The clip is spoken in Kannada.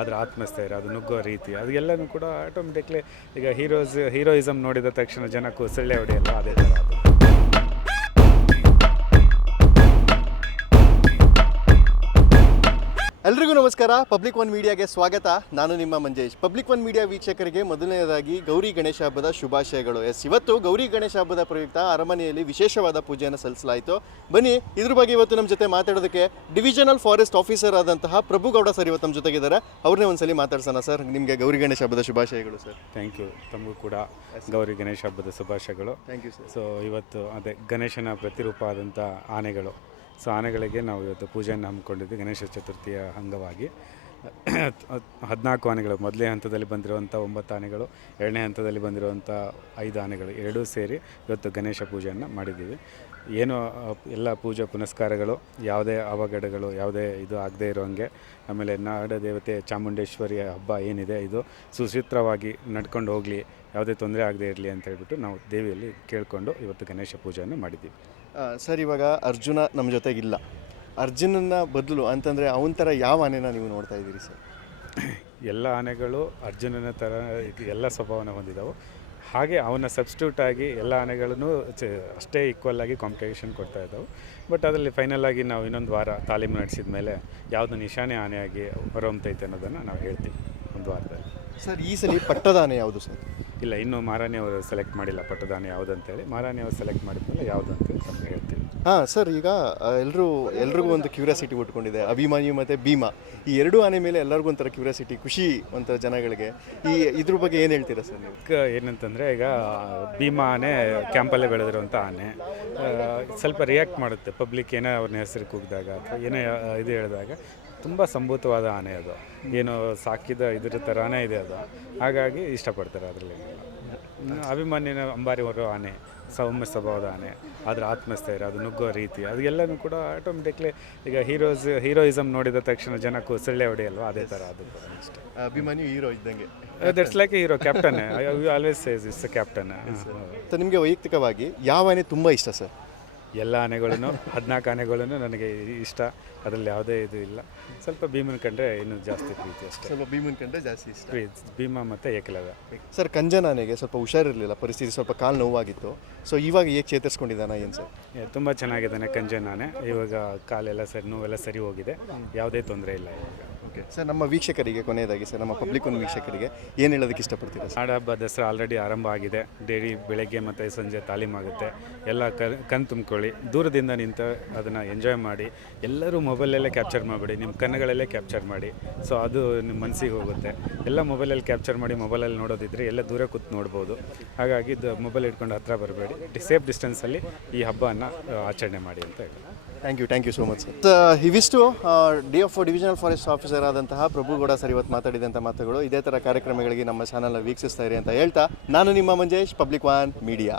ಅದರ ಆತ್ಮಸ್ಥೈರ್ಯ, ಅದು ನುಗ್ಗೋ ರೀತಿ, ಅದು ಎಲ್ಲನೂ ಕೂಡ ಆಟೋಮೆಟಿಕ್ಲಿ ಈಗ ಹೀರೋಯಿಸಮ್ ನೋಡಿದ ತಕ್ಷಣ ಜನಕ್ಕೂ ಸೊಳ್ಳೆ ಹೊಡೆಯಲ್ಲ, ಅದೇ ಥರ ಅದು. ಎಲ್ರಿಗೂ ನಮಸ್ಕಾರ. ಪಬ್ಲಿಕ್ ಒನ್ ಮೀಡಿಯಾಗೆ ಸ್ವಾಗತ. ನಾನು ನಿಮ್ಮ ಮಂಜೇಶ್. ಪಬ್ಲಿಕ್ ಒನ್ ಮೀಡಿಯಾ ವೀಕ್ಷಕರಿಗೆ ಮೊದಲನೇದಾಗಿ ಗೌರಿ ಗಣೇಶ ಹಬ್ಬದ ಶುಭಾಶಯಗಳು. ಇವತ್ತು ಗೌರಿ ಗಣೇಶ ಹಬ್ಬದ ಪ್ರಯುಕ್ತ ಅರಮನೆಯಲ್ಲಿ ವಿಶೇಷವಾದ ಪೂಜೆಯನ್ನು ಸಲ್ಲಿಸಲಾಯಿತು. ಬನ್ನಿ, ಇದ್ರ ಬಗ್ಗೆ ಇವತ್ತು ನಮ್ಮ ಜೊತೆ ಮಾತಾಡೋದಕ್ಕೆ ಡಿವಿಷನಲ್ ಫಾರೆಸ್ಟ್ ಆಫೀಸರ್ ಆದಂತಹ ಪ್ರಭುಗೌಡ ಸರ್ ಇವತ್ತು ನಮ್ಮ ಜೊತೆಗಿದ್ದಾರೆ. ಅವ್ರನ್ನೇ ಒಂದ್ಸಲಿ ಮಾತಾಡ್ಸೋಣ. ಸರ್, ನಿಮಗೆ ಗೌರಿ ಗಣೇಶ ಹಬ್ಬದ ಶುಭಾಶಯಗಳು. Sir, thank you. ತಮಗೂ ಕೂಡ ಗೌರಿ ಗಣೇಶ ಹಬ್ಬದ ಶುಭಾಶಯಗಳು. Thank you sir. ಸೊ ಇವತ್ತು ಅದೇ ಗಣೇಶನ ಪ್ರತಿರೂಪ ಆದಂಥ ಆನೆಗಳು, ಸೊ ಆನೆಗಳಿಗೆ ನಾವು ಇವತ್ತು ಪೂಜೆಯನ್ನು ಹಮ್ಮಿಕೊಂಡಿದ್ವಿ ಗಣೇಶ ಚತುರ್ಥಿಯ ಅಂಗವಾಗಿ. 14 ಆನೆಗಳು, ಮೊದಲನೇ ಹಂತದಲ್ಲಿ ಬಂದಿರುವಂಥ 9 ಆನೆಗಳು, ಎರಡನೇ ಹಂತದಲ್ಲಿ ಬಂದಿರುವಂಥ 5 ಆನೆಗಳು ಎರಡೂ ಸೇರಿ ಇವತ್ತು ಗಣೇಶ ಪೂಜೆಯನ್ನು ಮಾಡಿದ್ದೀವಿ. ಏನು ಎಲ್ಲ ಪೂಜಾ ಪುನಸ್ಕಾರಗಳು, ಯಾವುದೇ ಅವಘಡಗಳು, ಯಾವುದೇ ಇದು ಆಗದೇ ಇರೋಂಗೆ, ಆಮೇಲೆ ನಾಡ ದೇವತೆ ಚಾಮುಂಡೇಶ್ವರಿಯ ಹಬ್ಬ ಏನಿದೆ ಇದು ಸುಸೂತ್ರವಾಗಿ ನಡ್ಕೊಂಡು ಹೋಗಲಿ, ಯಾವುದೇ ತೊಂದರೆ ಆಗದೇ ಇರಲಿ ಅಂತ ಹೇಳ್ಬಿಟ್ಟು ನಾವು ದೇವಿಯಲ್ಲಿ ಕೇಳಿಕೊಂಡು ಇವತ್ತು ಗಣೇಶ ಪೂಜೆಯನ್ನು ಮಾಡಿದ್ದೀವಿ. ಸರ್, ಇವಾಗ ಅರ್ಜುನ ನಮ್ಮ ಜೊತೆಗಿಲ್ಲ. ಅರ್ಜುನನ ಬದಲು ಅಂತಂದರೆ ಅವನ ಥರ ಯಾವ ಆನೆನ ನೀವು ನೋಡ್ತಾ ಇದ್ದೀರಿ ಸರ್? ಎಲ್ಲ ಆನೆಗಳು ಅರ್ಜುನನ ಥರ ಎಲ್ಲ ಸ್ವಭಾವನ ಹೊಂದಿದ್ದಾವೆ. ಹಾಗೆ ಅವನ ಸಬ್ಸ್ಟಿಟ್ಯೂಟ್ ಆಗಿ ಎಲ್ಲ ಆನೆಗಳೂ ಅಷ್ಟೇ ಈಕ್ವಲ್ ಆಗಿ ಕಾಂಪಿಟೇಷನ್ ಕೊಡ್ತಾ ಇದ್ದಾವೆ. ಬಟ್ ಅದರಲ್ಲಿ ಫೈನಲ್ ಆಗಿ ನಾವು ಇನ್ನೊಂದು ವಾರ ತಾಲೀಮು ನಡೆಸಿದ ಮೇಲೆ ಯಾವುದು ನಿಶಾನೆ ಆನೆಯಾಗಿ ಹೊರಹೊಮ್ಮತೈತೆ ಅನ್ನೋದನ್ನು ನಾವು ಹೇಳ್ತೀವಿ ಒಂದು ವಾರದಲ್ಲಿ. ಸರ್, ಈ ಸಲ ಪಟ್ಟದ ಆನೆ ಯಾವುದು ಸರ್? ಇಲ್ಲ, ಇನ್ನೂ ಮಾರಾಣಿ ಅವರು ಸೆಲೆಕ್ಟ್ ಮಾಡಿಲ್ಲ ಪಟ್ಟದಾನೆ ಯಾವುದು ಅಂತೇಳಿ. ಮಾರಾಣಿ ಅವರು ಸೆಲೆಕ್ಟ್ ಮಾಡಿದ್ಮೇಲೆ ಯಾವುದು ಅಂತೇಳಿ ನಮಗೆ ಹೇಳ್ತೀವಿ. ಹಾಂ ಸರ್, ಈಗ ಎಲ್ರಿಗೂ ಒಂದು ಕ್ಯೂರಿಯಾಸಿಟಿ ಉಟ್ಕೊಂಡಿದೆ. ಅಭಿಮನ್ಯು ಮತ್ತು ಭೀಮಾ, ಈ ಎರಡು ಆನೆ ಮೇಲೆ ಎಲ್ಲರಿಗೂ ಒಂಥರ ಕ್ಯೂರಿಯಾಸಿಟಿ, ಖುಷಿ ಒಂಥರ ಜನಗಳಿಗೆ. ಇದ್ರ ಬಗ್ಗೆ ಏನು ಹೇಳ್ತೀರಾ ಸರ್ ನೀವು? ಏನಂತಂದರೆ, ಈಗ ಭೀಮಾ ಆನೆ ಕ್ಯಾಂಪಲ್ಲೇ ಬೆಳೆದಿರುವಂಥ ಆನೆ, ಸ್ವಲ್ಪ ರಿಯಾಕ್ಟ್ ಮಾಡುತ್ತೆ ಪಬ್ಲಿಕ್ ಏನೋ ಅವ್ರನ್ನ ಹೆಸರು ಕೂಗಿದಾಗ ಅಥವಾ ಏನೇ ಇದು ಹೇಳಿದಾಗ. ತುಂಬ ಸಂಭೂತವಾದ ಆನೆ ಅದು, ಏನು ಸಾಕಿದ ಇದ್ರ ಥರನೇ ಇದೆ ಅದು, ಹಾಗಾಗಿ ಇಷ್ಟಪಡ್ತಾರೆ ಅದರಲ್ಲಿ. ಅಭಿಮನ್ಯನ ಅಂಬಾರಿ ಹೊರೋ ಆನೆ, ಸೌಮ್ಯ ಸ್ವಭಾವದ ಆನೆ, ಅದರ ಆತ್ಮಸ್ಥೈರ್ಯ, ಅದು ನುಗ್ಗೋ ರೀತಿ, ಅದು ಎಲ್ಲನೂ ಕೂಡ ಆಟೋಮೆಟಿಕ್ಲಿ ಈಗ ಹೀರೋಯಿಸಮ್ ನೋಡಿದ ತಕ್ಷಣ ಜನಕ್ಕೂ ಸೊಳ್ಳೆ ಹೊಡೆಯಲ್ವ, ಅದೇ ಥರ ಅದು ಅಷ್ಟೇ. ಅಭಿಮನ್ಯು ಹೀರೋ ಇದ್ದಂಗೆ. That's like hero, captain. Always says it's a captain. So ನಿಮಗೆ ವೈಯಕ್ತಿಕವಾಗಿ ಯಾವ ಆನೆ ತುಂಬ ಇಷ್ಟ ಸರ್? ಎಲ್ಲ ಆನೆಗಳನ್ನು 14 ಆನೆಗಳನ್ನು ನನಗೆ ಇಷ್ಟ, ಅದರಲ್ಲಿ ಯಾವುದೇ ಇದು ಇಲ್ಲ. ಸ್ವಲ್ಪ ಭೀಮನ್ ಕಂಡ್ರೆ ಇನ್ನೂ ಜಾಸ್ತಿ ಪ್ರೀತಿ ಅಷ್ಟೇ. ಸ್ವಲ್ಪ ಭೀಮನ್ ಕಂಡ್ರೆ ಜಾಸ್ತಿ ಇಷ್ಟ. ಭೀಮಾ ಮತ್ತು ಏಕಲವ್ಯ. ಸರ್, ಕಂಜನ ಆನೆಗೆ ಸ್ವಲ್ಪ ಹುಷಾರಿರಲಿಲ್ಲ, ಪರಿಸ್ಥಿತಿ ಸ್ವಲ್ಪ ಕಾಲು ನೋವಾಗಿತ್ತು. ಸೊ ಇವಾಗ ಹೇಗೆ ಚೇತರಿಸ್ಕೊಂಡಿದ್ದಾನ ಏನು ಸರ್? ತುಂಬ ಚೆನ್ನಾಗಿದ್ದಾನೆ ಕಂಜನ್ ಆನೆ. ಇವಾಗ ಕಾಲೆಲ್ಲ ಸರಿ, ನೋವೆಲ್ಲ ಸರಿ ಹೋಗಿದೆ, ಯಾವುದೇ ತೊಂದರೆ ಇಲ್ಲ ಇವಾಗ. ಓಕೆ ಸರ್, ನಮ್ಮ ವೀಕ್ಷಕರಿಗೆ ಕೊನೆಯದಾಗಿ ಸರ್, ನಮ್ಮ ಪಬ್ಲಿಕ್ ಒನ್ ವೀಕ್ಷಕರಿಗೆ ಏನು ಹೇಳೋದಕ್ಕೆ ಇಷ್ಟಪಡ್ತೀರಾ? ನಾಡ ಹಬ್ಬ ದಸರಾ ಆಲ್ರೆಡಿ ಆರಂಭ ಆಗಿದೆ. ಡೈಲಿ ಬೆಳಗ್ಗೆ ಮತ್ತು ಸಂಜೆ ತಾಲೀಮಾಗುತ್ತೆ. ಎಲ್ಲ ಕಣ್ ತುಂಬ್ಕೊಳ್ಳಿ, ದೂರದಿಂದ ನಿಂತು ಅದನ್ನು ಎಂಜಾಯ್ ಮಾಡಿ. ಎಲ್ಲರೂ ಮೊಬೈಲಲ್ಲೇ ಕ್ಯಾಪ್ಚರ್ ಮಾಡಿಬಿಡಿ, ನಿಮ್ಮ ಕಣ್ಣುಗಳಲ್ಲೇ ಕ್ಯಾಪ್ಚರ್ ಮಾಡಿ. ಸೊ ಅದು ನಿಮ್ಮ ಮನಸ್ಸಿಗೆ ಹೋಗುತ್ತೆ. ಎಲ್ಲ ಮೊಬೈಲಲ್ಲಿ ಕ್ಯಾಪ್ಚರ್ ಮಾಡಿ, ಮೊಬೈಲಲ್ಲಿ ನೋಡೋದಿದ್ರೆ ಎಲ್ಲ ದೂರ ಕೂತು ನೋಡ್ಬೋದು. ಹಾಗಾಗಿ ಮೊಬೈಲ್ ಇಟ್ಕೊಂಡು ಹತ್ರ ಬರಬೇಡಿ, ಸೇಫ್ ಡಿಸ್ಟೆನ್ಸಲ್ಲಿ ಈ ಹಬ್ಬವನ್ನು ಆಚರಣೆ ಮಾಡಿ ಅಂತ ಹೇಳಿ. Thank you so much sir. ಇವಿಷ್ಟು ಡಿವಿಷನಲ್ ಫಾರೆಸ್ಟ್ ಆಫೀಸರ್ ಆದಂತಹ ಪ್ರಭುಗೌಡ ಸರ್ ಇವತ್ತು ಮಾತಾಡಿದಂಥ ಮಾತುಗಳು. ಇದೇ ಥರ ಕಾರ್ಯಕ್ರಮಗಳಿಗೆ ನಮ್ಮ ಚಾನಲ್ನ ವೀಕ್ಷಿಸ್ತಾ ಇರಿ ಅಂತ ಹೇಳ್ತಾ, ನಾನು ನಿಮ್ಮ ಮಂಜೇಶ್, ಪಬ್ಲಿಕ್ ಒನ್ ಮೀಡಿಯಾ.